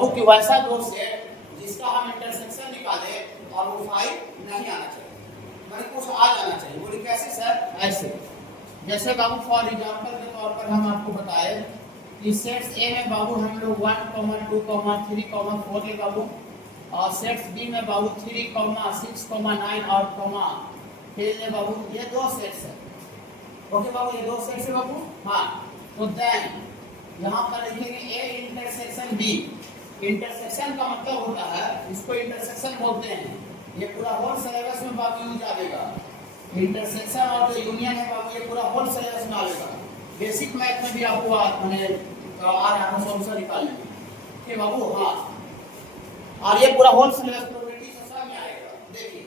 बाबू कि वैसा दो सेट जिसका हम इंटरसेक्शन निकाले और वो 5 नहीं आना चाहिए, मैंने कुछ आ जाना चाहिए। बोली कैसे सर? ऐसे जैसे बाबू फॉर एग्जांपल के तौर पर हम आपको बताए कि सेट्स ए में बाबू हम लोग 1, 2, 3, 4 ले बाबू, और सेट्स बी में बाबू 3, 6, 9 और कॉमा फिर ले बाबू। ये दो सेट्स है, ओके बाबू, ये दो सेट्स है बाबू। हाँ, तो देन यहाँ पर लिखेंगे ए इंटरसेक्शन बी। इंटरसेक्शन का मतलब होता है, इसको इंटरसेक्शन बोलते हैं, ये पूरा होल सिलेबस में बाबू यूज आएगा। इंटरसेक्शन और जो यूनियन है बाबू ये पूरा होल सिलेबस में आएगा। बेसिक मैथ में भी आपको मैंने आ रहा है सॉल्यूशन निकालने में, ठीक बाबू। हाँ, और ये पूरा होल सिलेबस प्रोबेबिलिटी से सब में आएगा। देखिए,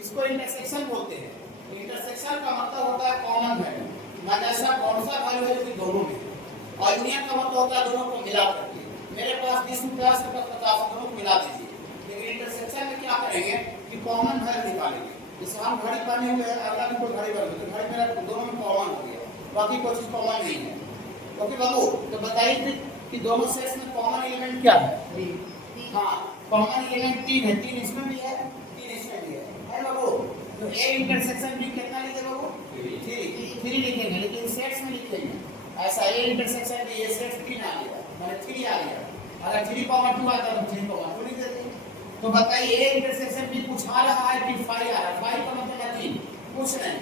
इसको इंटरसेक्शन बोलते हैं। इंटरसेक्शन का मतलब होता है कॉमन वैल्यू, मतलब ऐसा कौन सा वैल्यू है जो दोनों में, और यूनियन का मतलब होता है दोनों को मिला करके। मेरे पास 20 रुपया से 50 दोनों को मिला दीजिए। लेकिन इंटरसेक्शन में क्या करेंगे कि कॉमन वैल्यू निकालेंगे। जैसे हम घड़ी पहने हुए हैं, अगला भी कोई घड़ी पहने, तो घड़ी मेरा दोनों में कॉमन हो गया, बाकी कोई चीज कॉमन नहीं है। ओके बाबू, तो बताइए कि दोनों सेट्स में कॉमन एलिमेंट क्या है? हाँ, कॉमन एलिमेंट 3 है, 3 इसमें भी है, 3 इसमें भी है बाबू। तो ए इंटरसेक्शन बी कितना लिखे बाबू? 3 लिखेंगे, लेकिन सेट्स में लिखेंगे ऐसा। ए इंटरसेक्शन बी, ये सेट्स 3 आ गया, माने 3 आ गया। अगर 3,2 आता तो 3,2 लिख देते। तो बताइए ए इंटरसेक्शन बी पूछा रहा है कि 5 आ रहा है, 5 का मतलब नथिंग, कुछ नहीं,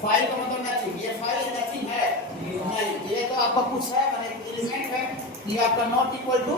5 का मतलब नथिंग, ये 5 नथिंग है नहीं, ये तो आपका कुछ है, माने एलिमेंट है, ये आपका नॉट इक्वल टू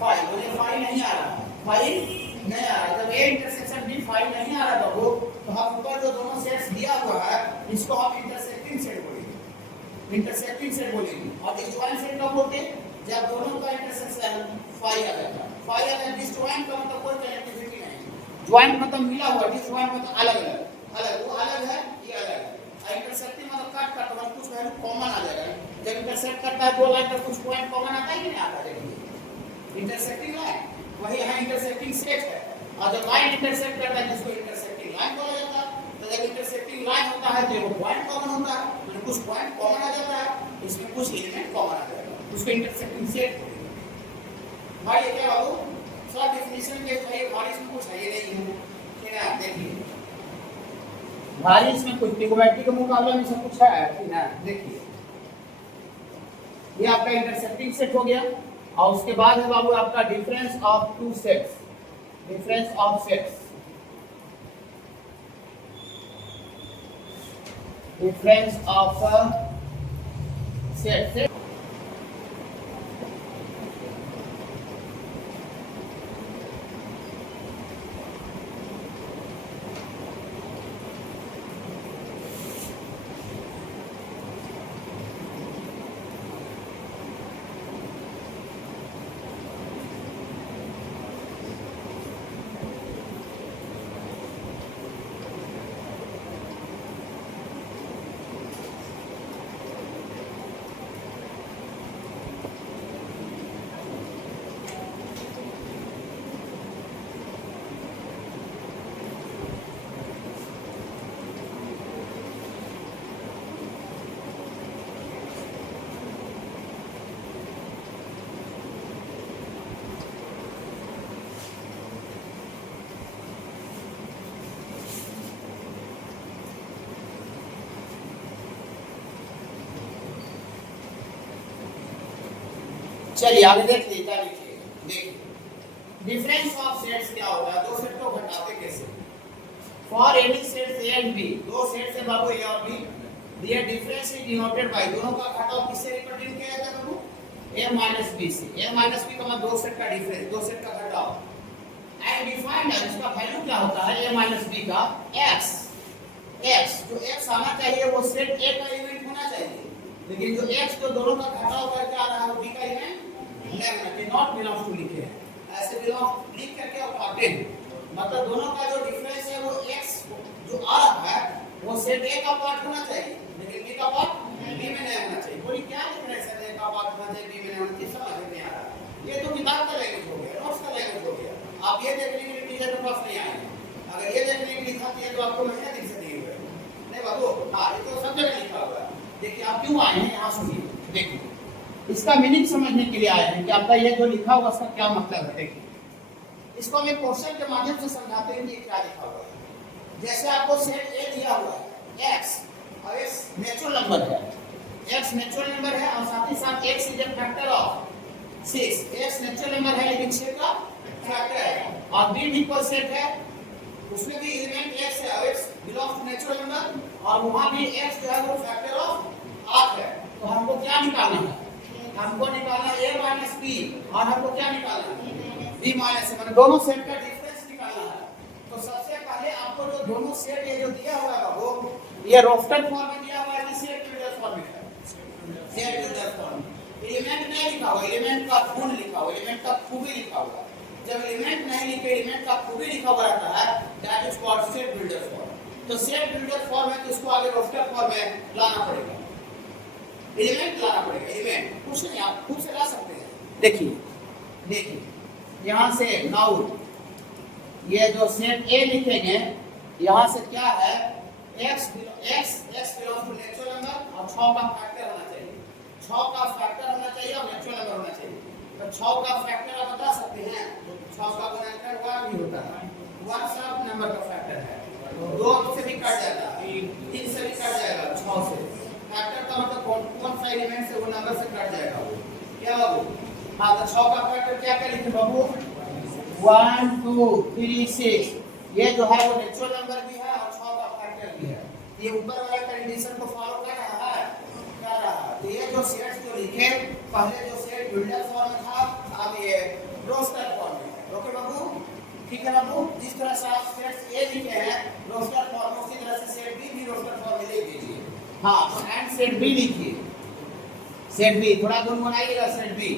5, बोले 5 नहीं आ रहा, 5 नहीं आ रहा। जब ए इंटरसेक्शन बी 5 नहीं आ रहा बाबू, तो हम ऊपर जो दोनों सेट्स दिया हुआ है इसको हम इंटरसेक्टिंग सेट बोलेंगे, इंटरसेक्टिंग सेट बोलेंगे। और डिसजॉइंट सेट कब बोलते हैं? जब दोनों का इंटरसेक्शन 5 आ जाता है। 5 आ जाता है, डिसजॉइंट का मतलब कोई कनेक्टिविटी नहीं, ज्वाइंट मतलब मिला हुआ, डिसजॉइंट मतलब अलग अलग, अलग वो अलग है, ये अलग है। और इंटरसेक्टिंग मतलब काट काट मतलब कुछ वैल्यू कॉमन आ जाएगा। जब इंटरसेक्ट करता है दो लाइन पर कुछ पॉइंट कॉमन आता है कि नहीं आता? देखिए, इंटरसेक्टिंग लाइन वही यहाँ इंटरसेक्टिंग सेट है। और जब लाइन इंटरसेक्ट करता है जिसको इंटरसेक्टिंग लाइन बोला जाता है। तो जब इंटरसेक्टिंग लाइन होता है तो वो पॉइंट कॉमन होता है, मतलब कुछ पॉइंट कॉमन आ जाता है, इसमें कुछ एलिमेंट कॉमन आ जाएगा, उसको इंटरसेक्टिंग सेट भाई। ये क्या बाबू सब डेफिनेशन के चाहिए, भारी इसमें कुछ है ये नहीं है, ठीक है। देखिए, भारी इसमें कुछ ट्रिगोनोमेट्री के मुकाबले में सब कुछ है, ठीक है। देखिए, ये आपका इंटरसेक्टिंग सेट हो गया, और उसके बाद है बाबू आपका difference of two sets, difference of sets, difference of sets. चलिए आगे देख लीजिए, क्या लिखिए। देखिए, डिफरेंस ऑफ सेट्स क्या होता है, दो सेट को घटाते कैसे। For any sets A and B, दो सेट्स है बाबू ए और B, their difference is denoted by, दोनों का घटाव किससे रिप्रेजेंट किया जाता है बाबू? a माइनस बी से। a माइनस बी का मतलब दो सेट का डिफरेंस, दो सेट का घटाव। एंड डिफाइंड है, इसका वैल्यू क्या होता है a माइनस बी का? x, x जो x आना चाहिए वो सेट a का एलिमेंट होना चाहिए, लेकिन जो x जो दोनों का घटाव करके आ रहा है वो b का एलिमेंट नहीं, नॉट बिलोंग्स टू लिखे हैं, ऐसे बिलोंग लिख करके और काटे हैं, मतलब दोनों का जो डिफरेंस है वो x जो आ रहा है वो सेट a का पार्ट होना चाहिए, लेकिन b का पार्ट b में नहीं होना चाहिए। बोली क्या डिफरेंस है, a का पार्ट होना चाहिए b में नहीं होना चाहिए, समझ नहीं आ रहा। ये तो किताब का लैंग्वेज हो गया, नोट्स का लैंग्वेज हो गया। आप ये देखने के लिए टीचर के पास नहीं आए, अगर ये देखने के लिए लिखा है तो आपको महीना दिख से दिए हुए नहीं बाबू। हाँ, ये तो सब जगह लिखा हुआ है। देखिए आप क्यों आए हैं यहाँ सुनिए। देखिए इसका मीनिंग समझने के लिए आए हैं कि आपका ये जो लिखा हुआ उसका क्या मतलब है। देखिए इसको हम एक क्वेश्चन के माध्यम से समझाते हैं कि क्या लिखा हुआ है। जैसे आपको सेट ए दिया हुआ है x और x नेचुरल नंबर है, x नेचुरल नंबर है और साथ ही साथ x is a factor of 6। x natural number है लेकिन 6 का फैक्टर है और b भी इक्वल सेट है, उसमें भी एलिमेंट x है और x belongs to natural number और वहां भी x जो है वो फैक्टर ऑफ 8 है। तो हमको क्या निकालना है, हमको निकालना a माइनस b और हमको क्या निकालना है b माइनस, मतलब दोनों सेट का डिफरेंस निकालना है। तो सबसे पहले आपको जो दोनों सेट ये जो दिया हुआ है वो ये रोस्टर फॉर्म में दिया हुआ है कि सेट बिल्डर फॉर्म में है, सेट बिल्डर फॉर्म में एलिमेंट नहीं लिखा हुआ, एलिमेंट का गुण लिखा हुआ, एलिमेंट का खूबी लिखा हुआ। जब एलिमेंट नहीं लिखे एलिमेंट का खूबी लिखा हुआ रहता है that is called set builder form. तो सेट बिल्डर फॉर्म है तो इसको आगे रोस्टर फॉर्म में लाना पड़ेगा, एलिमेंट लाना पड़ेगा, एलिमेंट कुछ नहीं आप खुद से ला सकते हैं। देखिए देखिए यहाँ से नाउ ये जो सेट ए लिखेंगे यहाँ से क्या है x belongs to natural number और 6 का फैक्टर होना चाहिए, 6 का फैक्टर होना चाहिए और नेचुरल नंबर होना चाहिए। तो 6 का फैक्टर आप बता सकते हैं 6 का गुणनखंड 1 भी होता है, 1 सब नंबर का फैक्टर है, 2 से भी कट जाएगा, 3 से भी कट जाएगा, 6 से फैक्टर का मतलब कौन सा एलिमेंट से वो नंबर से कट जाएगा वो क्या बाबू। हाँ तो 6 का फैक्टर क्या क्या लिखे बाबू 1 2 3 6, ये जो है वो नेचुरल नंबर भी है और 6 का फैक्टर भी है। ये ऊपर वाला कंडीशन को फॉलो कर रहा है, कर रहा है। तो ये जो सेट्स जो लिखे पहले जो सेट बिल्डर फॉर्म में था अब ये रोस्टर फॉर्म में है। ओके बाबू ठीक है बाबू, जिस तरह से आप सेट्स ए लिखे हैं रोस्टर फॉर्म में उसी तरह से सेट बी भी रोस्टर फॉर्म में लिख दीजिए। हाँ तो एंड सेट बी लिखिए, सेट बी थोड़ा गुनगुनाइएगा सेट बी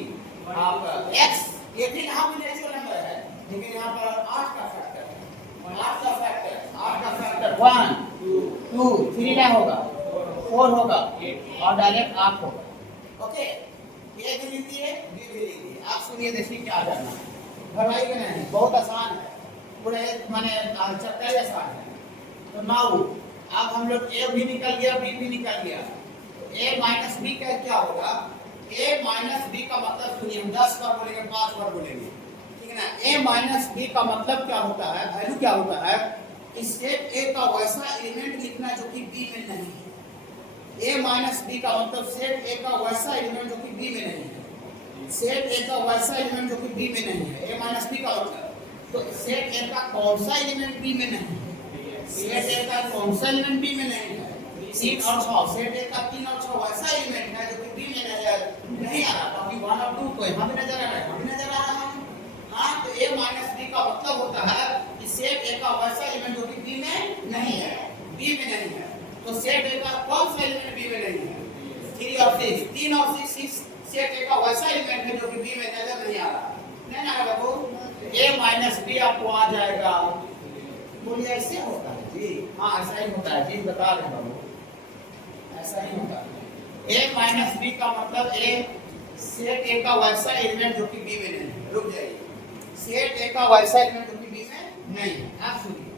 आप x ये भी यहाँ भी नेचुरल नंबर है लेकिन यहाँ पर 8 का फैक्टर है, 8 का फैक्टर 1 2 3 ना होगा 4 होगा और डायरेक्ट 8 होगा। ओके ये भी लिखिए बी भी लिखिए। आप सुनिए देखिए क्या आ जाना भरवाई के नहीं बहुत आसान है, पूरे माने चैप्टर ही आसान है। तो नाउ अब हम लोग a भी निकल गया b भी निकल गया, तो a माइनस b का क्या होगा, a माइनस b का मतलब सुनिए हम 10 बार बोलेंगे 5 बार बोलेंगे ठीक है ना। a माइनस b का मतलब क्या होता है, वैल्यू क्या होता है कि सेट a का वैसा एलिमेंट लिखना जो कि b में नहीं है। a माइनस b का मतलब सेट a का वैसा एलिमेंट जो कि b में नहीं है, सेट a का वैसा एलिमेंट जो कि b में नहीं है, a माइनस b का मतलब। तो सेट a का कौन सा एलिमेंट b में नहीं है, सेट ए का कौन सा एलिमेंट बी में नहीं है 3 और 6, सेट ए का 3 और 6 वैसा एलिमेंट है जो कि बी में नजर नहीं आ रहा, बाकी 1 और 2 को यहाँ भी नजर आ रहा है, यहाँ भी नजर आ रहा है। हाँ तो a माइनस b का मतलब होता है कि सेट ए का वैसा एलिमेंट जो कि बी में नहीं है, बी में नहीं है। तो सेट ए का कौन सा एलिमेंट बी में नहीं है 3 और 6, 3 और 6 सेट ए का वैसा एलिमेंट है जो कि बी में नजर नहीं आ रहा, नहीं ना बाबू। a माइनस b आपको आ जाएगा, बोलिए ऐसे होता है जी, हाँ ऐसा ही होता है जी, बता रहे बाबू ऐसा ही होता है। a माइनस b का मतलब a सेट a का वैसा एलिमेंट जो कि b में नहीं है, रुक जाइए, सेट a का वैसा एलिमेंट जो कि b में नहीं है। आप सुनिए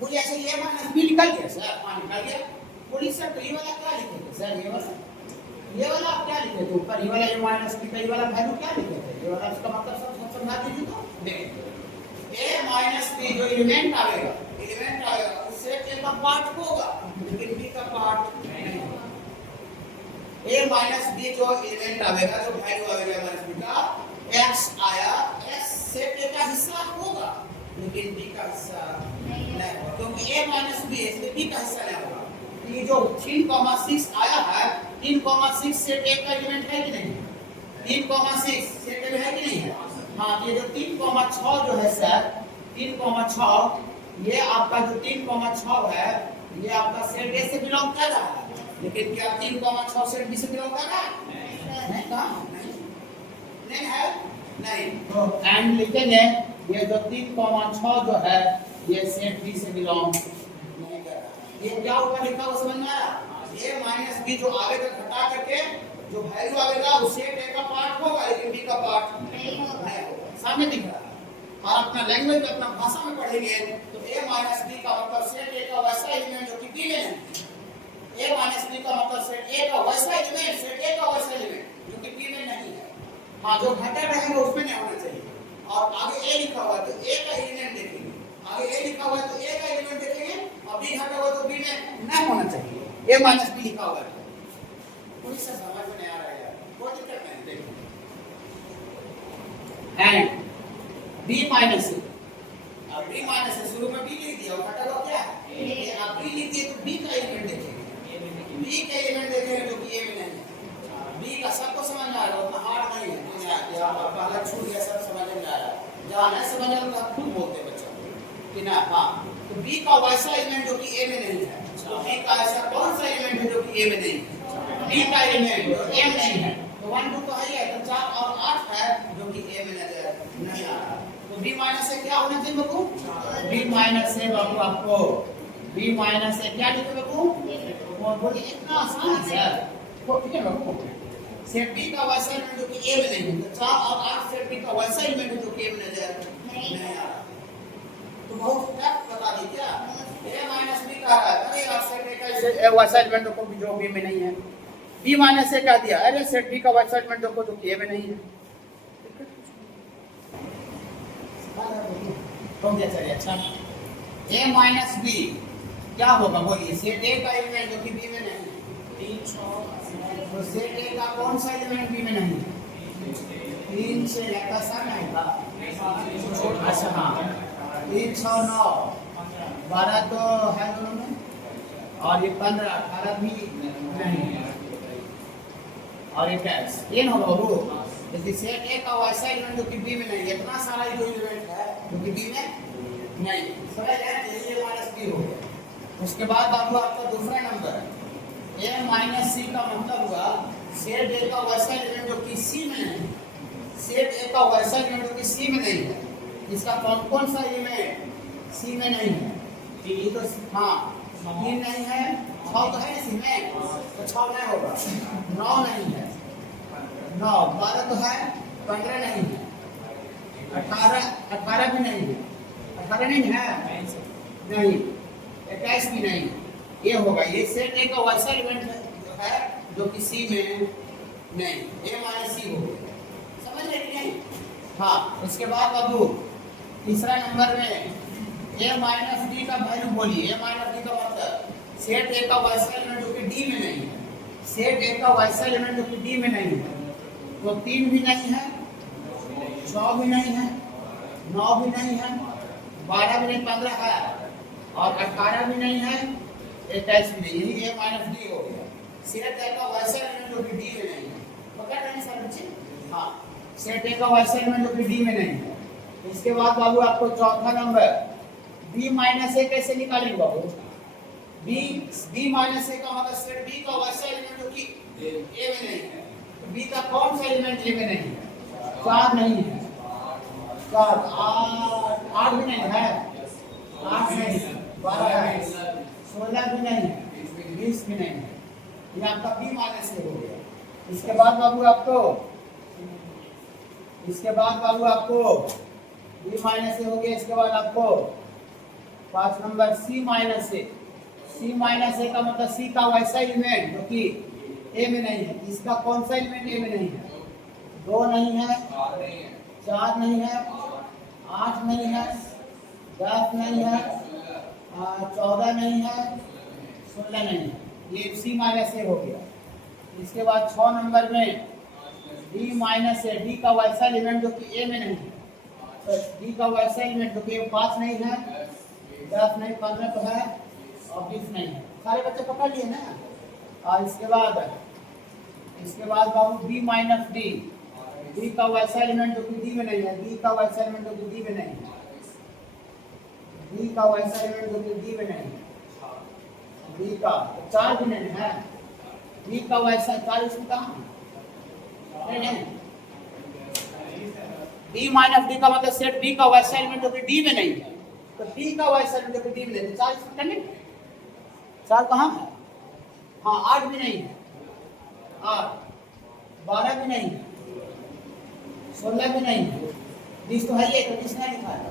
बोलिए ऐसे a माइनस b निकल गया सर, हाँ निकल गया। बोलिए सर तो ये वाला क्या लिखे थे सर, ये वाला आप क्या लिखे थे ऊपर, ये वाला a माइनस b का ये वाला वैल्यू क्या लिखे थे, ये वाला इसका मतलब सब समझा दीजिए। तो देखिए a माइनस b जो एलिमेंट आएगा उससे a का पार्ट होगा लेकिन b का पार्ट नहीं होगा। a माइनस b जो एलिमेंट आएगा जो वैल्यू आएगा माइनस b का x आया, x सेट a का हिस्सा होगा लेकिन b का हिस्सा नहीं होगा, क्योंकि a माइनस b इसमें b का हिस्सा नहीं होगा। ये जो 3,6 आया है 3,6 सेट a का एलिमेंट है कि नहीं, 3,6 सेट a में है कि नहीं है। हाँ ये जो 3,6 जो है सर 3,6 ये आपका जो 3,6 है ये आपका सेट ए से बिलोंग कर रहा है, लेकिन क्या 3,6 सेट बी से बिलोंग कर रहा है, नहीं कहा नहीं है नहीं। तो एंड लिखेंगे ये जो 3,6 जो है ये सेट बी से बिलोंग नहीं कर रहा। ये क्या ऊपर लिखा हुआ समझ में आ रहा, a माइनस b जो आगे तक घटा करके जो वैल्यू आएगा वो सेट ए का पार्ट होगा लेकिन बी का पार्ट नहीं होगा, सामने दिख रहा है। और अपना लैंग्वेज में अपना भाषा में पढ़ेंगे तो a माइनस b का मतलब सेट a का वैसा एलिमेंट जो कि b में नहीं, a माइनस b का मतलब सेट a का वैसा एलिमेंट, सेट a का वैसा एलिमेंट जो जो कि बी में नहीं है। हाँ, जो घटा रहेगा उसमें नहीं होना चाहिए। और आगे ए लिखा हुआ है तो ए का एलिमेंट देखेंगे, आगे ए लिखा हुआ है तो ए का एलिमेंट देखेंगे, और बी घटा हुआ तो बी में नहीं होना चाहिए। ए माइनस बी लिखा हुआ है, कोई सा समझ में नहीं आ रहा है यार, कोई दिक्कत नहीं। देखो एंड बी माइनस सी, अब बी माइनस से शुरू में बी लिख दिया और घटा हुआ क्या है ए। अब बी लिख दिए तो बी का एलिमेंट देखेंगे, बी का एलिमेंट देखेंगे जो कि ए में नहीं है। बी का सबको समझ में आ रहा है, उतना हार्ड नहीं है, मुझे आ गया पहला छूट गया, सब समझ में आ रहा है। जहाँ नहीं समझ आ रहा खुद बोलते बच्चों कि ना। हाँ, तो बी का वैसा एलिमेंट जो कि ए में नहीं है, तो बी का ऐसा कौन सा एलिमेंट है जो कि ए में नहीं है, बी का एलिमेंट जो ए में नहीं है। तो 1 2 तो है, तो 4 और 8 है जो कि ए में नहीं आ रहा। तो बी माइनस से क्या होना चाहिए बाबू, बी माइनस से बाबू आपको बी माइनस से क्या लिखे बाबू, और बोलिए इतना आसान है सर, वो ठीक है बाबू। सेट बी का वैसा एलिमेंट जो कि ए में नहीं है, तो 4 और 8 सेट बी का वैसा एलिमेंट जो कि ए में नहीं आ रहा। तो बहुत टफ बता दी क्या, ए माइनस बी का है, अरे आप सेट ए का वैसा एलिमेंट को जो बी में नहीं है, बी माइनस से क्या दिया, अरे सेट बी का वैसा एलिमेंट को जो कि ए में नहीं है। हो गया चलिए। अच्छा, a माइनस बी क्या होगा बोलिए, सेट a का एलिमेंट जो कि b में नहीं है, तो सेट a का कौन सा एलिमेंट b में नहीं है, 3 से लगता सर नहीं था। अच्छा हाँ, 3 6 9 12 तो है दोनों में, और ये 15 18 भी नहीं है, और ये कैश ये ना होगा यदि सेट ए का वैसा एलिमेंट जो कि बी में नहीं है, इतना सारा जो एलिमेंट है जो कि बी में नहीं, समझ आए, ये माइनस बी हो गया। उसके बाद बाबू आपका दूसरा नंबर है ए माइनस सी का मतलब हुआ सेट ए का वैसा एलिमेंट जो कि सी में नहीं है, सेट ए का वैसा एलिमेंट जो कि सी में नहीं है, इसका कौन कौन सा एलिमेंट सी में नहीं है, ये तो हाँ 3 नहीं है, 6 तो है सी में, तो 6 नहीं होगा, 9 नहीं है, 9 12 तो है, 15 नहीं है, 18 भी नहीं है, 18 नहीं है, नहीं 21 भी नहीं, ये होगा। ये सेट ए का वैसा एलिमेंट है जो कि सी में नहीं, ए माइनस सी हो गया, समझ रहे कि नहीं। हाँ, इसके बाद बाबू तीसरा नंबर में ए माइनस डी का वैल्यू बोलिए, ए माइनस डी का मतलब सेट ए का वैसा एलिमेंट जो कि डी में नहीं है, सेट ए का वैसा एलिमेंट जो कि डी में नहीं है, तो 3 भी नहीं है, 6 भी नहीं है, 9 भी नहीं है, 12 भी नहीं, 15 है, और 18 भी नहीं है, 21 भी नहीं, यही ए माइनस डी हो गया। सेट ए का वैसा एलिमेंट जो कि डी में नहीं है, पकड़ रहे हैं सर बच्चे। हाँ, सेट ए का वैसा एलिमेंट जो कि डी में नहीं है। इसके बाद बाबू आपको चौथा नंबर बी माइनस ए कैसे निकालेंगे बाबू, बी माइनस ए का मतलब सेट बी का वैसा एलिमेंट जो कि ए में नहीं है, तो बी का कौन सा एलिमेंट ए में नहीं है, 4 नहीं है, 4 8 भी नहीं है, 8 नहीं है, 12 है, 16 भी नहीं है, 20 भी नहीं है, ये आपका बी माइनस ए हो गया। इसके बाद बाबू आपको बी माइनस ए हो गया। इसके बाद आपको 5 नंबर सी माइनस ए, सी माइनस ए का मतलब सी का वैसा एलिमेंट जो कि ए में नहीं है, इसका कौन सा एलिमेंट ए में नहीं है, 2 नहीं है, 4 नहीं है, 8 नहीं है, 10 नहीं है, 14 नहीं है, 16 नहीं है, ये सी माइनस ए हो गया। इसके बाद 6 नंबर में डी माइनस ए, डी का वैसा एलिमेंट जो कि ए में नहीं है, तो डी का वैसा एलिमेंट जो कि 5 नहीं है, 10 नहीं, 15 तो है, और 20 नहीं है। सारे बच्चे पकड़ लिए ना। और इसके बाद बाबू बी माइनस डी, डी का वैसा एलिमेंट जो कि डी में नहीं है, डी का वैसा एलिमेंट जो कि डी में नहीं है, डी का वैसा एलिमेंट जो कि डी में नहीं है, डी का 4 भी नहीं है, डी का वैसा 4 इसमें कहाँ नहीं, डी माइनस डी का मतलब सेट बी का वैसा एलिमेंट जो कि डी में नहीं है, तो डी का वैसा एलिमेंट जो कि डी में नहीं है, 4 इसमें नहीं, 4 कहाँ है, हाँ 8 भी नहीं है, 8 12 भी नहीं है, 16 भी नहीं है, 20 तो है, ये तो 20 नहीं लिखा है,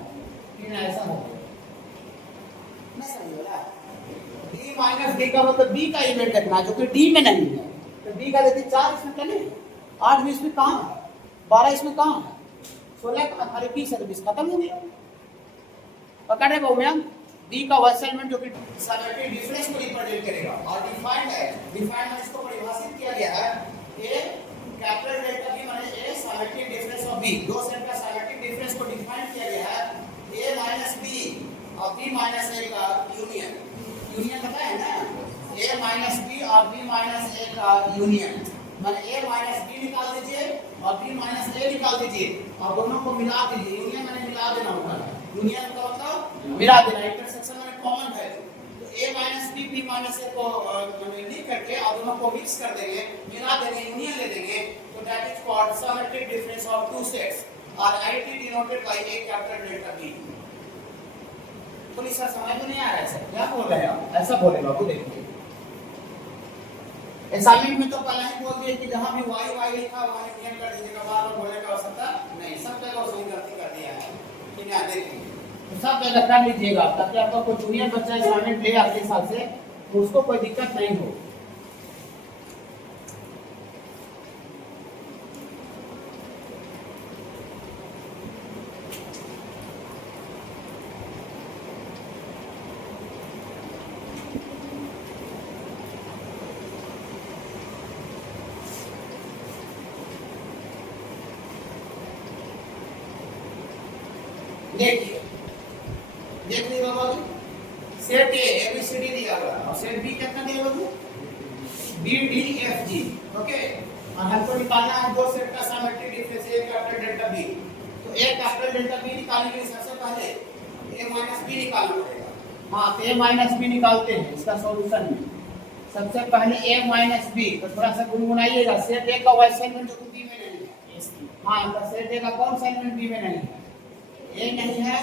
लेकिन ऐसा हो नहीं समझ। डी माइनस डी का मतलब बी का एलिमेंट देखना जो कि डी में नहीं है, तो बी का देखिए 4 इसमें नहीं, 8 20 में कहाँ है, 12 इसमें कहाँ है, 16 का खाली 20 है तो 20 खत्म हो गया। पकड़ रहे मैम, डी का वह एलिमेंट जो कि सिमेट्रिक डिफरेंस को रिप्रेजेंट करेगा और डिफाइंड है, डिफाइंड में इसको परिभाषित किया गया है ए कैपिटल डेल्टा बी माने ए सिमेट्रिक डिफरेंस ऑफ बी, दो सेट का सिमेट्रिक डिफरेंस को डिफाइन किया गया है ए माइनस बी और बी माइनस ए का यूनियन, यूनियन पता है ना, ए माइनस बी और बी माइनस ए का यूनियन माने ए माइनस बी निकाल दीजिए और बी माइनस ए निकाल दीजिए और दोनों को मिला दीजिए, यूनियन माने मिला देना होगा, यूनियन का मतलब मिला देना, इंटरसेक्शन में कॉमन है तो a minus B B minus A को लिख करके और दोनों को मिक्स कर देंगे, मिला देंगे, यूनियन ले देंगे, तो that is called symmetric difference of two sets और it denoted by a capital delta b। Please sir समझ में नहीं आ रहा है सर क्या बोल रहे हैं आप, ऐसा बोले बाबू देखिए असाइनमेंट में तो पहले ही बोल दिए कि जहां भी y y लिखा वहां यूनियन कर दीजिएगा, बार बार बोलने की आवश्यकता नहीं, सब जगह सही गलती कर दिया है कि नहीं देखिए तो सब जगह कर लीजिएगा ताकि आपका कोई जूनियर बच्चा असाइनमेंट ले अगले साल से तो उसको कोई दिक्कत नहीं हो। देखिए देख लीजिए बाबू, सेट ए एबीसीडी दिया हुआ है और सेट बी कितना दिया बाबू, B D F G, okay, और हमको निकालना है दो सेट का symmetric difference A capital delta B, तो ए कैपिटल डेल्टा बी निकालने के लिए सबसे पहले ए माइनस बी निकालना पड़ेगा। हाँ तो ए माइनस बी निकालते हैं इसका सॉल्यूशन में, सबसे पहले ए माइनस बी, तो थोड़ा सा गुनगुनाइएगा, सेट ए का वैसा एलिमेंट जो बी में नहीं है, हाँ तो सेट ए का कौन सा एलिमेंट बी में नहीं है, ए नहीं है,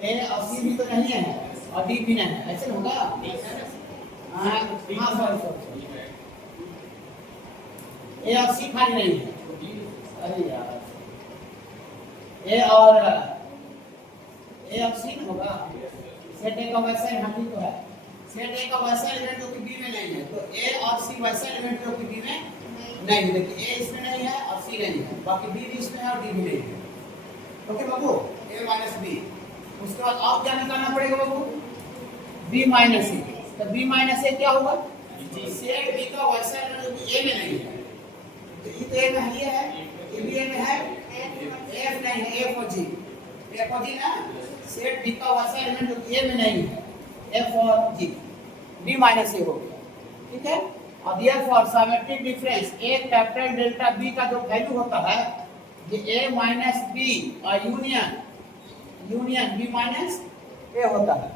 ए और सी भी तो नहीं है और डी भी नहीं है, ऐसे होगा हाँ सॉरी ए और सी खाली नहीं है, अरे यार ए और सी होगा, सेट ए का वैसा यहाँ ठीक तो है, सेट ए का वैसा एलिमेंट जो कि बी में नहीं है, तो ए और सी वैसा एलिमेंट जो कि बी में नहीं है, देखिए ए इसमें नहीं है और सी नहीं है, बाकी बी भी इसमें है और डी भी नहीं है, ओके बाबू, a माइनस बी, उसके बाद आप क्या निकालना पड़ेगा बाबू, b माइनस ए, तो b माइनस ए क्या होगा, सेट b का वैसा एलिमेंट जो a में नहीं है, तो ये तो a में ही है, ये भी a में है, f नहीं है, f और g ना, सेट b का वैसा एलिमेंट जो a में नहीं है, f और g, b माइनस ए हो गया, ठीक है, और therefore symmetric difference a capital delta b का जो वैल्यू होता है ये a माइनस बी और यूनियन b माइनस a होता है,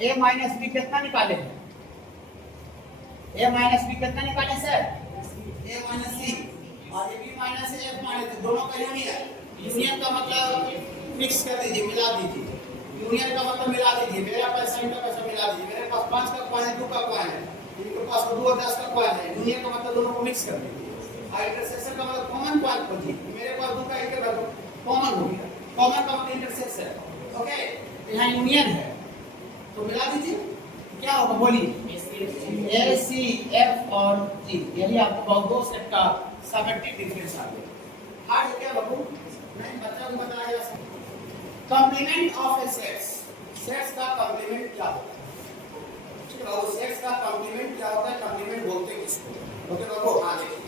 a माइनस बी कितना निकाले हैं, a माइनस बी कितना निकाले सर, a माइनस सी और ये b माइनस a माइनस दोनों का यूनियन का मतलब मिक्स कर दीजिए, मिला दीजिए, यूनियन का मतलब मिला दीजिए, मेरे पास इनका पैसा मिला दीजिए, मेरे पास 5 का कॉइन है, 2 का कॉइन है, इनके पास 2 और 10 का कॉइन है, यूनियन का मतलब दोनों को मिक्स कर दीजिए, इंटरसेक्शन का मतलब कॉमन पॉइंट खोजिए, मेरे पास 2 का एक कॉमन हो गया, कॉमन का मतलब इंटरसेक्शन, ओके, यहाँ यूनियन है तो मिला दीजिए, क्या होगा बोलिए, ए सी एफ और जी, यही आपको दो सेट का सिमेट्रिक डिफरेंस आ गया। आज क्या बाबू नहीं बच्चा को बताया जा सकता, complement of A sets, sets का कंप्लीमेंट क्या होता है, ठीक है बाबू, सेट्स का कंप्लीमेंट क्या होता है, कंप्लीमेंट बोलते हैं किसको, ओके बाबू, हाँ देखिए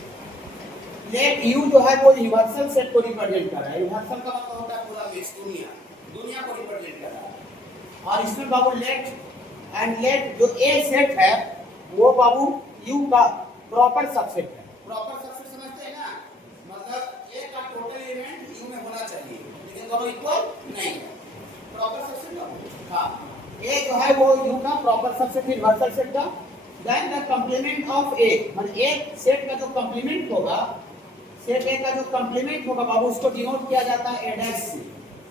लेट यू जो है वो यूनिवर्सल सेट को रिप्रेजेंट कर रहा है, यूनिवर्सल का मतलब होता है पूरा मिक्स दुनिया को रिप्रेजेंट कर रहा है, और इसमें बाबू लेट एंड लेट जो ए सेट है वो बाबू यू का प्रॉपर सबसेट है, प्रॉपर सबसेट समझते हैं ना, मतलब ए का टोटल एलिमेंट यू में होना चाहिए लेकिन दोनों इक्वल नहीं है, प्रॉपर सबसेट बाबू, हाँ ए जो है वो यू का प्रॉपर सबसेट यूनिवर्सल सेट का, देन द कंप्लीमेंट ऑफ ए, मतलब ए सेट का जो कंप्लीमेंट होगा, सेट ए का जो कंप्लीमेंट होगा बाबू उसको डिनोट किया जाता है a डैश से,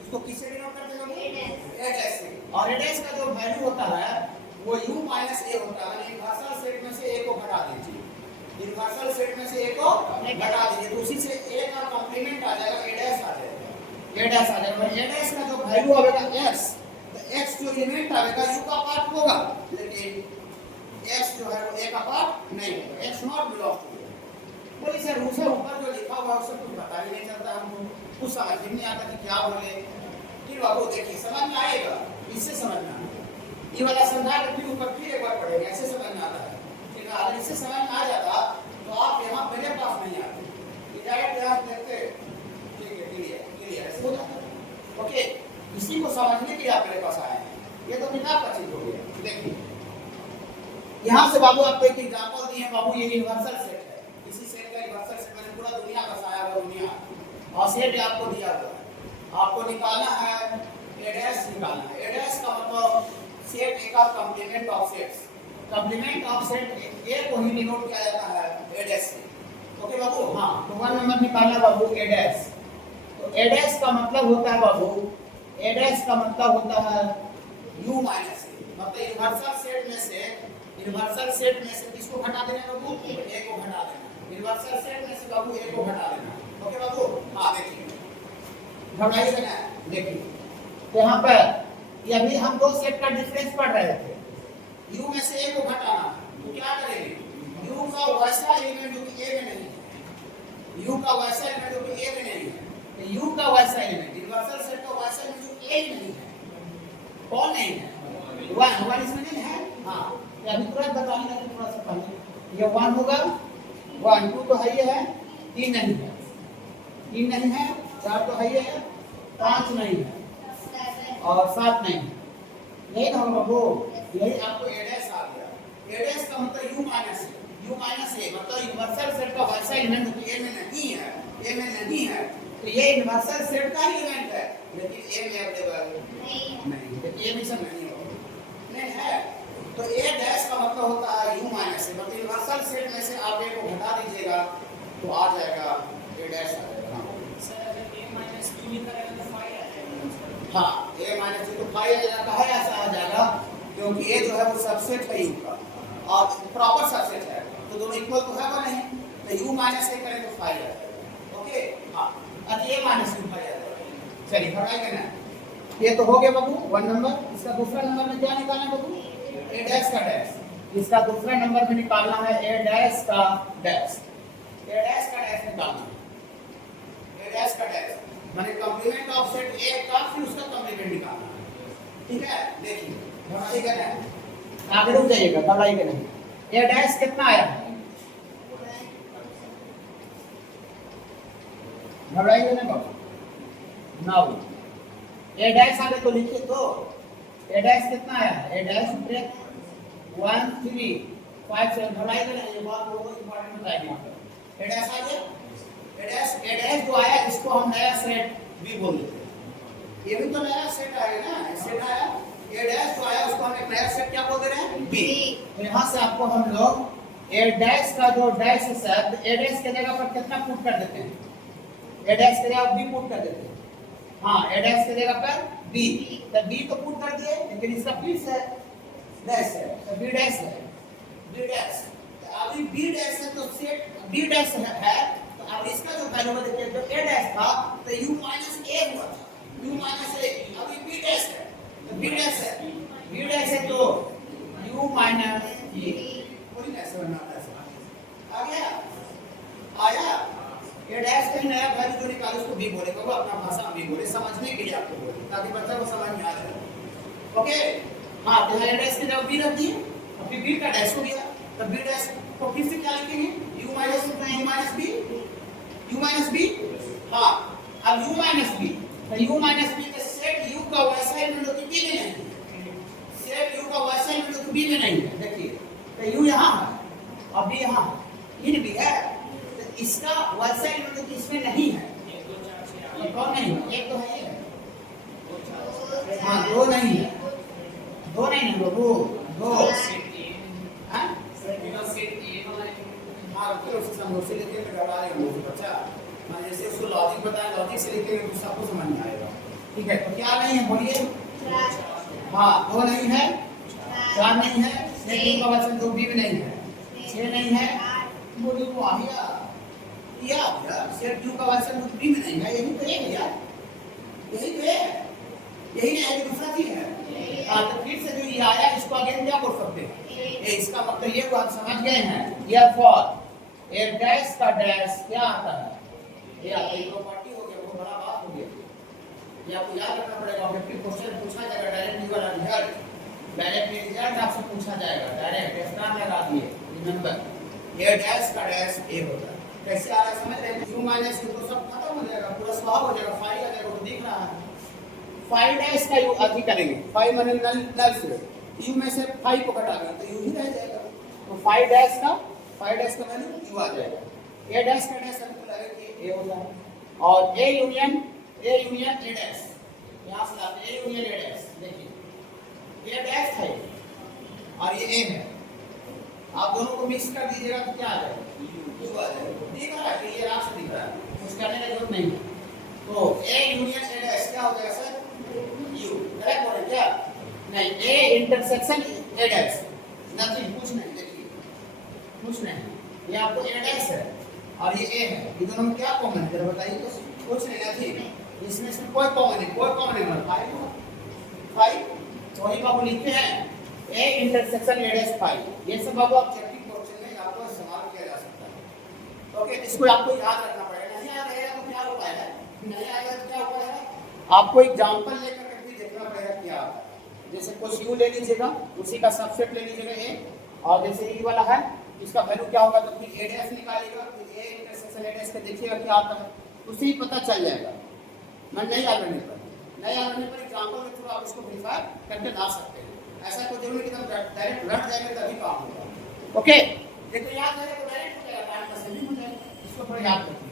उसको किससे डिनोट करते हैं a डैश से, और a डैश का जो वैल्यू होता है वो u माइनस a होता है, यूनिवर्सल सेट में से a को घटा दीजिए, यूनिवर्सल सेट में से a को घटा दीजिए तो उसी से a का कंप्लीमेंट आ जाएगा, a डैश आ जाएगा, a डैश आ जाएगा, a डैश का जो वैल्यू आएगा x, तो x जो एलिमेंट आएगा u का पार्ट होगा लेकिन x जो है वो a का पार्ट नहीं होगा, x नॉट बिलोंग टू, कोई से रूस है ऊपर जो लिखा हुआ है उससे कुछ पता ही नहीं चलता हमको, कुछ समझ ही नहीं आता कि क्या बोले। फिर बाबू देखिए समझ में आएगा, इससे समझ में आएगा। ये वाला समझा के फिर ऊपर फिर एक बार पढ़ेंगे, ऐसे समझ में आता है। ठीक है, अगर इससे समझ में आ जाता तो आप यहाँ मेरे पास नहीं आते, डायरेक्ट यहाँ देखते। ठीक है, क्लियर क्लियर ऐसे हो जाता। ओके, इसी को समझने के लिए आप मेरे पास आए हैं। ये तो किताब का चीज हो गया। देखिए यहाँ से बाबू आपको एक एग्जांपल दी है बाबू, ये यूनिवर्सल सेट है। इसी सेट का यूनिवर्सल सेट मैंने पूरा दुनिया बसाया हुआ, दुनिया और सेट आपको दिया हुआ है। आपको निकालना है ए डैश, निकालना है ए डैश का मतलब सेट ए का complement of sets. Complement of set ए को ही डिनोट किया जाता है ए डैश से। ओके बाबू, हाँ तो 1 नंबर निकालना बाबू ए डैश। तो ए डैश का मतलब होता है बाबू, ए डैश का मतलब होता है u माइनस ए, मतलब यूनिवर्सल सेट में से, यूनिवर्सल सेट में से किसको घटा देना बाबू, ए को घटा देना। यूनिवर्सल सेट में से बाबू ए को घटा देना। ओके बाबू, हाँ देखिए घटाइए ना, देखिए तो यहाँ पर ये अभी हम दो सेट का डिफरेंस पढ़ रहे थे। u में से a को घटाना, तो क्या करेंगे, u का वैसा एलिमेंट जो कि a में नहीं है, u का वैसा एलिमेंट जो कि a में नहीं है, तो u का वैसा एलिमेंट यूनिवर्सल सेट का वैसा एलिमेंट जो a में नहीं है, कौन नहीं है, 1 इसमें नहीं है। हाँ ये अभी तुरंत बताएंगे, थोड़ा सा पहले ये 1 होगा, 1 2 तो है, ये है 3 नहीं है, 3 नहीं है, 4 तो है, ये है 5 नहीं है और 7 नहीं है। यही ना बाबू, यही आपको ए डैश आ गया। ए डैश का मतलब u माइनस ए, मतलब यूनिवर्सल सेट का वैसा एलिमेंट जो ए में नहीं है, ए में नहीं है, तो ये यूनिवर्सल सेट का ही एलिमेंट है, लेकिन ए में अवेलेबल नहीं, तो ए में सब नहीं होगा, नहीं है। तो ए डैश का मतलब होता है u माइनस ए, मतलब यूनिवर्सल सेट में से आप ए को घटा दीजिएगा तो आ जाएगा ए डैश आ जाएगा। सर a माइनस b लिखा रहेगा तो फाई आ जाएगा। हाँ a माइनस b तो फाई आ जाएगा, है ऐसा आ जाएगा क्योंकि a जो है वो सबसेट है u का और प्रॉपर सबसेट है, तो दोनों इक्वल तो है वो नहीं, तो u माइनस a करें तो फाई आ जाएगा। ओके, हाँ अब a माइनस b फाई आ जाएगा। चलिए घटाएंगे ना, ये तो हो गया बाबू 1 नंबर। इसका दूसरा नंबर में क्या निकालना बाबू, ए डैश का डैश। इसका दूसरा नंबर में निकालना है ए डैश का डैश, ए डैश का डैश निकालना है, ए डैश का डैश माने कंप्लीमेंट ऑफ सेट ए का फिर उसका कंप्लीमेंट निकालना है। ठीक है, देखिए घटाइएगा ना, आगे रुक जाइएगा, घटाइएगा नहीं। ए डैश कितना आया है, घटाइएगा ना बाबू, 9। ए डैश आगे तो लिखिए, तो ए डैश कितना आया है, ए डैश ब्रेक 1 3 5 से घटाइएगा ना, ये बात बहुत इंपॉर्टेंट बताइए यहाँ पर। ए डैश आ गया, ए डैश जो आया इसको हम नया सेट भी बोल देते हैं। ये भी तो नया सेट आया ना, सेट आया, ए डैश जो आया उसको हम एक नया सेट क्या बोल दे रहे हैं, बी। तो यहाँ से आपको हम लोग ए डैश का जो डैश है सर, ए डैश के जगह पर कितना पुट कर देते हैं, ए डैश के जगह बी पुट कर देते हैं। हाँ ए डैश के जगह पर बी, तो बी तो पुट कर दिए, लेकिन इसका फिर से डैश है, तो बी डैश है, बी डैश। अभी बी डैश है तो सेट बी डैश है, अब इसका जो वैल्यू देखिए, जो ए डैश था तो u माइनस a हुआ था, u माइनस a, अभी b डैश है, तो b डैश है, b डैश है तो u माइनस a, पूरी कैसे बनाता है, आ गया, आया। ए डैश का नया वैल्यू जो निकाले उसको b बोले, तो अपना भाषा में b बोले, समझने के लिए आपको बोले, ताकि बच्चा को समझ में आ जाए। ओके, हाँ तो ए डैश की जगह b रख दिए, अभी b का डैश हो गया, तो b डैश को फिर से क्या लिखेंगे, u minus b, u minus b। हाँ अब u माइनस b, तो u माइनस b का सेट u का वैसा एलिमेंट जो कि b में नहीं है, सेट u का वैसा एलिमेंट जो कि b में नहीं है। देखिए तो u यहाँ है और b यहाँ है, इन b है, तो इसका वैसा एलिमेंट जो कि इसमें नहीं है, ये कौन नहीं है, एक तो है ये, हाँ 2 नहीं है, 2 नहीं है बाबू, 2 हाँ हाँ फिर उसे समझ से लेके घटा लेंगे बच्चा, मैं जैसे उसको लॉजिक बताया, लॉजिक से लेके तो सबको समझ में आएगा। ठीक है, तो क्या नहीं है बोलिए, हाँ 2 नहीं है, 4 नहीं है, 6 का वचन 2 भी नहीं है, 6 नहीं है, बोलिए वो आ गया, ये आ गया, सेट क्यू का वचन 2 भी नहीं है, यही तो है यार, यही तो है, यही नहीं है, दूसरा चीज है। तो फिर से जो ये आया इसको अगेन क्या बोल सकते हैं, इसका मतलब ये को हम समझ गए हैं, ये फॉर ए डैश का डैश क्या आता है? ये आता है प्रॉपर्टी हो गया, बहुत बड़ा बात हो गया। ये आपको याद रखना पड़ेगा। ऑब्जेक्टिव क्वेश्चन पूछा जाएगा, डायरेक्ट यू वाला रिजल्ट, डायरेक्ट रिजल्ट आपसे पूछा जाएगा, डायरेक्ट स्टार लगा दिए। रिमेंबर ए डैश का डैश ए होता है। कैसे आ रहा है समझ रहे हैं? यू माइनस यू तो सब खत्म हो जाएगा, पूरा स्वभाव हो जाएगा, फाइव आ जाएगा, वो दिख रहा है। 5 डैश का यू अभी करेंगे, 5 माने नल से यू में से 5 को घटा देंगे तो यू ही रह जाएगा। तो 5 डैश का वैल्यू यू आ जाएगा। ए डैश का डैश हमको लगे कि ए होता है, और ए यूनियन ए डैश, यहां से लाते ए यूनियन ए डैश। देखिए ए डैश है और ये ए है, आप दोनों को मिक्स कर दीजिएगा तो क्या आ जाएगा? यू आ जाएगा। दिख रहा है कि ये रास्ता दिख रहा है, कुछ करने की जरूरत नहीं है। तो ए यूनियन ए डैश क्या हो जाएगा सर? यू। करेक्ट बोल रहे क्या? नहीं, A intersection A dash, nothing, कुछ नहीं। देखिए कुछ नहीं, ये आपको ए डैश है और ये ए है, ये दोनों में क्या कॉमन है जरा बताइए तो? कुछ नहीं, नथिंग। इसमें से कोई कॉमन नहीं, कोई कॉमन नहीं, 5 वही बाबू लिखते हैं ए इंटरसेक्शन ए डैश 5। ये सब बाबू आप चैप्टिंग क्वेश्चन में आपको इस्तेमाल किया जा सकता है। ओके, इसको आपको याद रखना पड़ेगा। नहीं याद रहेगा तो क्या उपाय है? नहीं आएगा तो क्या उपाय है? आपको एग्जांपल लेकर के भी देखना पड़ेगा क्या आता है। जैसे कुछ यू ले लीजिएगा, उसी का सबसेट ले लीजिएगा ए, और जैसे ई वाला है इसका वैल्यू क्या होगा तो फिर ए डैश निकालिएगा, फिर ए इंटरसेक्शन ए डैश के देखिएगा क्या आता है, उससे ही पता चल जाएगा। मैं नहीं याद रहने पर एग्जांपल के थ्रू आप इसको वेरीफाई करके ला सकते हैं। ऐसा कोई जरूरी नहीं कि डायरेक्ट रट जाएंगे तभी काम होगा। ओके, देखो याद रहेगा तो डायरेक्ट हो जाएगा, टाइम का सेविंग हो जाएगा। इसको थोड़ा याद रखिएगा।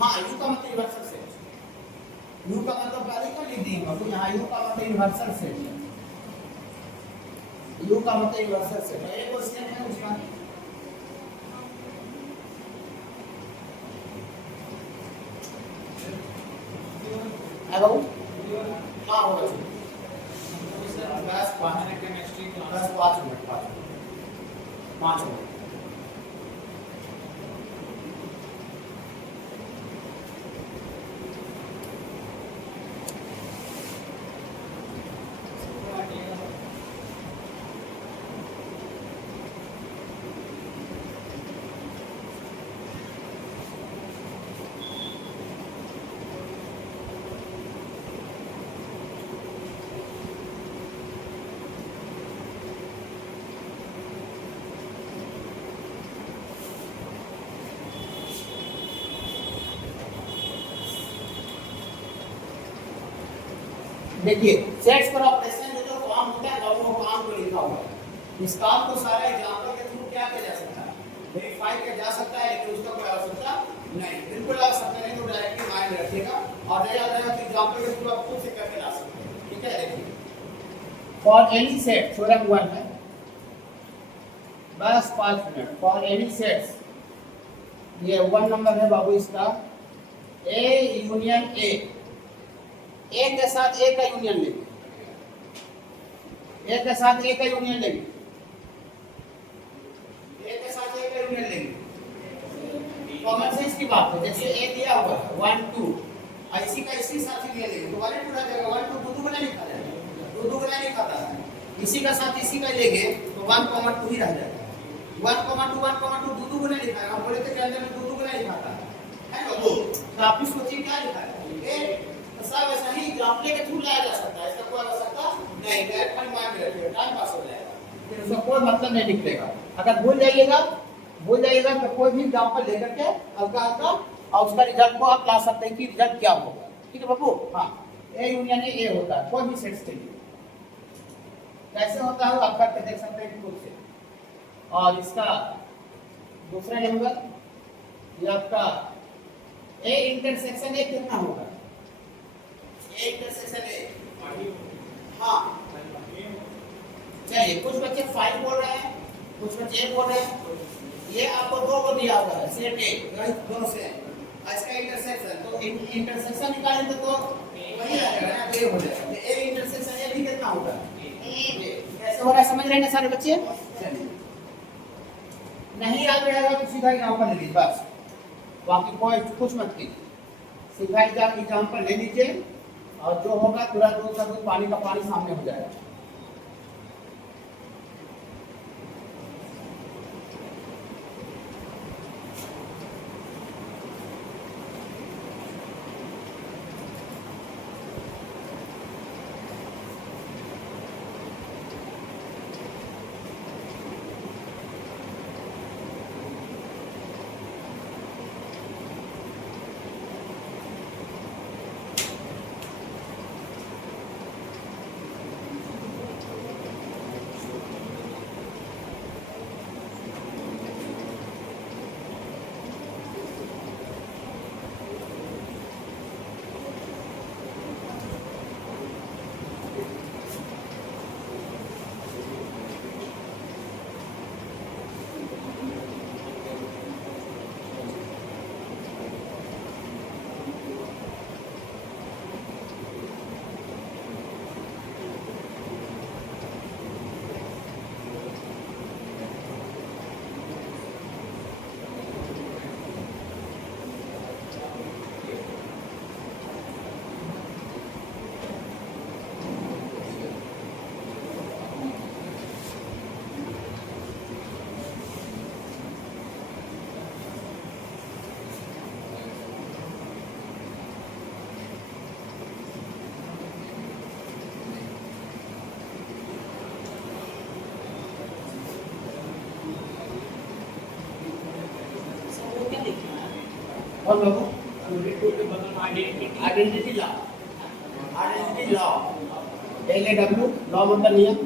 हाँ, यू का मतलब यूनिवर्सल सेट, यू का मतलब पहले का लिख दिए तो यहाँ यू का मतलब यूनिवर्सल सेट है, यू का मतलब यूनिवर्सल सेट है। एक क्वेश्चन है उसका हेलो, हाँ होगा बस 5 मिनट केमिस्ट्री बस 5 मिनट 5 मिनट। देखिए सेट्स पर ऑपरेशन जो काम होता है वो काम को लिखा हुआ है। इस काम को सारा एग्जांपल के थ्रू क्या किया जा सकता है? वेरीफाई किया जा सकता है, लेकिन उसका कोई आवश्यकता नहीं, बिल्कुल आवश्यकता नहीं। तो डायरेक्टली माइंड में रखिएगा और नहीं याद रहेगा तो एग्जांपल के थ्रू आप खुद से करके ला सकते हैं। ठीक है, देखिए फॉर एनी सेट थ्योरम 1 है, बस 5 मिनट। फॉर एनी सेट्स, ये 1 नंबर है बाबू इसका, ए यूनियन ए, ए के साथ ए का यूनियन लेंगे, ए के साथ ए का यूनियन लेंगे, ए के साथ ए का यूनियन लेंगे। कॉमन सेंस की बात है, जैसे ए दिया हुआ है 1 2, इसी का इसी साथ ही ले लेंगे तो वाले पूरा जाएगा। 1 2 दो गुना लिखा जाएगा, दो गुना लिखा था, इसी का साथ इसी का लेंगे तो 1 2 ही रह जाएगा। 1 2 दो गुना लिखा है, हम बोले थे के अंदर में दो गुना लिखा था, है ना? तो आप इस सोचिए क्या लिखा है, ए सब ऐसा ही एग्जांपल के थ्रू लाया जा सकता है, इसका कोई आवश्यकता नहीं। डायरेक्ट माइंड में रखिए, टाइम पास हो जाएगा, फिर उसका कोई मतलब नहीं निकलेगा। अगर भूल जाइएगा तो कोई भी एग्जांपल लेकर के हल्का और उसका रिजल्ट को आप ला सकते हैं कि रिजल्ट क्या होगा। ठीक है बाबू? हाँ, ए यूनियन ए होता है कोई भी सेट्स के लिए। कैसे होता है आप करके देख सकते हैं खुद से। और इसका दूसरा नंबर ये आपका ए इंटरसेक्शन ए कितना होगा? ए इंटरसेक्शन ए, हाँ चलिए, कुछ बच्चे 5 बोल रहे हैं, कुछ बच्चे 1 बोल रहे हैं। ये आपको 2 को दिया हुआ है, सेट ए दोनों से इसका इंटरसेक्शन, तो इंटरसेक्शन निकालेंगे तो वही रहेगा ना, ए हो जाएगा। तो ए इंटरसेक्शन ए भी कितना होगा? कैसे हो रहा है समझ रहे हैं ना सारे बच्चे? चलिए, नहीं याद रहेगा तो सीधा एग्जांपल ले लीजिए बस, बाकी कोई कुछ मत कीजिए, सीधा एग्जांपल ले लीजिए और जो होगा तुरंत दूध का दूध पानी का पानी सामने हो जाएगा। बताओ बाबू। टू के बगल में identity identity law, identity law, LAW law मतलब नियम।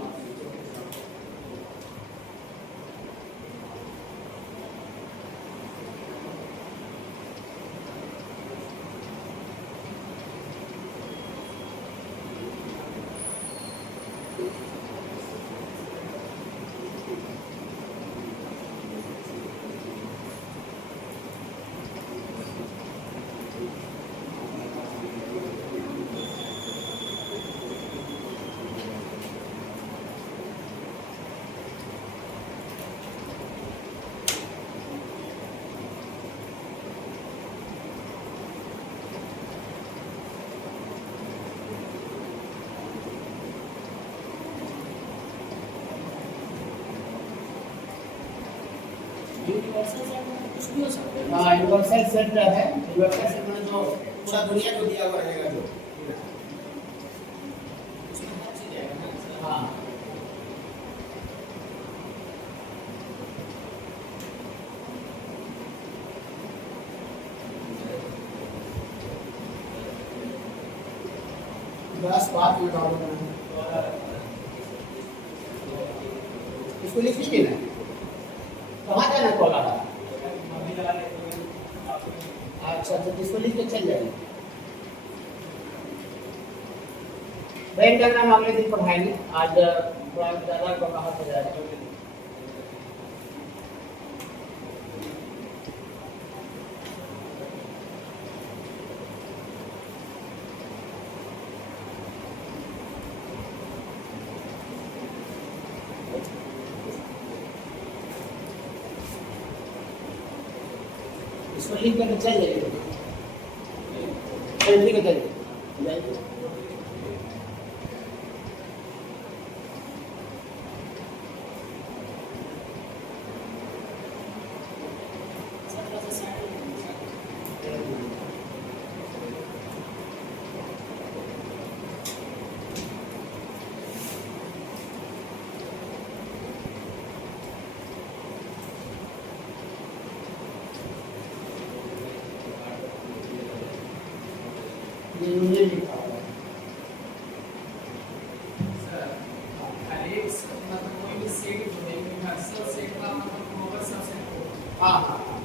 यूनिवर्सल सेट में कुछ भी हो सकता है। हाँ, यूनिवर्सल सेट है, यूनिवर्सल सेट में जो पूरा दुनिया को दिया हुआ रहेगा जो। उसमें हर चीज आएगा ना सर। हाँ, बस बात में डाल देना। इसको लिख लीजिए ना। कहाँ जाना कॉल आ रहा है? अच्छा तो इसको लिख के चल जाएंगे। वेन डायग्राम अगले दिन पढ़ाएंगे, आज थोड़ा ज़्यादा कहाँ हो जाएगा। इसको लिख कर चल जाएगा। चल ठीक है, चलिए जाइए। सर थोड़ा सा साइड में सर। ये यूनियन लिखा हुआ है। सर अरे मतलब कोई भी सेट जो है यूनिवर्सल सेट का मतलब ग्लोबल सबसेट हो। हाँ हाँ हाँ।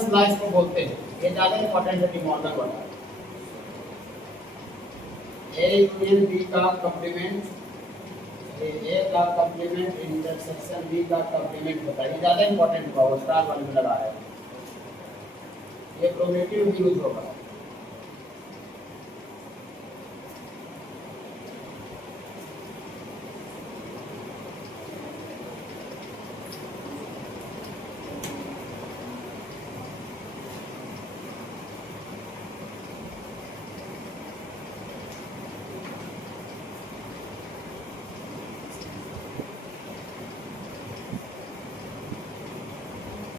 स्लाइस को बोलते हैं, ये ज्यादा इंपॉर्टेंट है मॉडल वाला। ए यूनियन बी का कॉम्प्लीमेंट, ए का कॉम्प्लीमेंट इंटरसेक्शन बी का कॉम्प्लीमेंट होता है, ये ज्यादा इंपॉर्टेंट होगा, स्टार वाले में लगा है, ये प्रोबेबिलिटी में यूज होगा।